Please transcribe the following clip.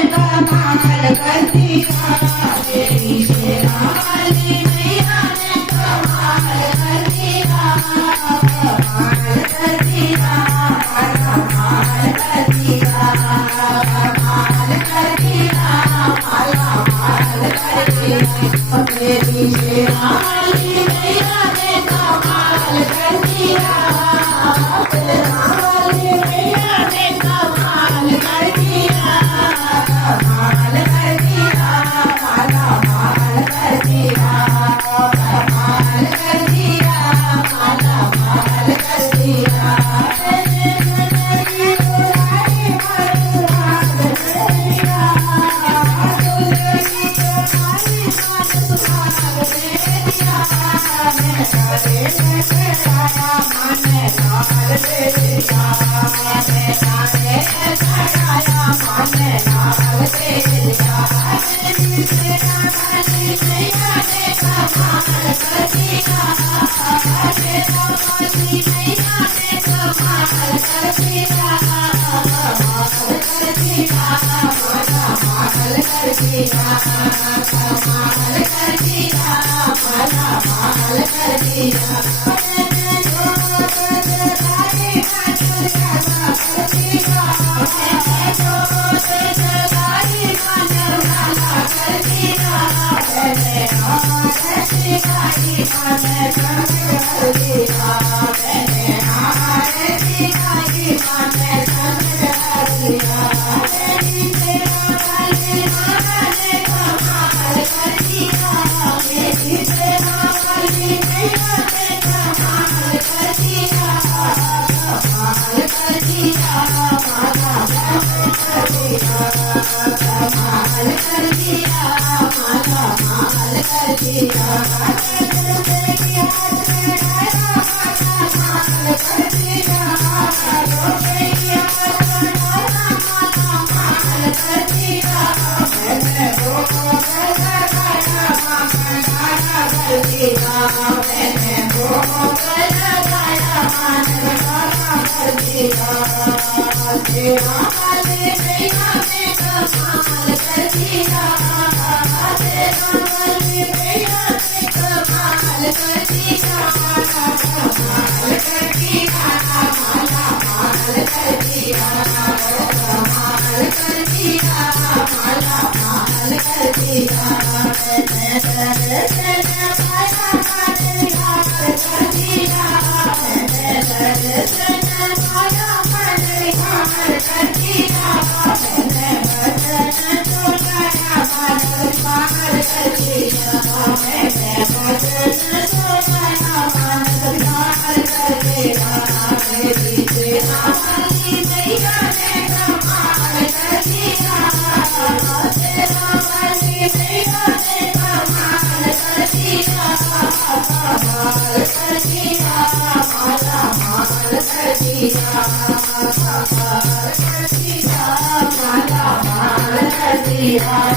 कमाल कर दिया मेरी शेरा वाली मैया ने कमाल कर दिया कमाल कर दिया कमाल कर दिया कमाल कर दिया कमाल कर दिया मेरी शेरा वाली मैया ने कमाल कर दिया शेरा वाली मैया ने कमाल कर दिया कमाल कर दिया कमाल कर दिया कमाल कर दिया कमाल कर दिया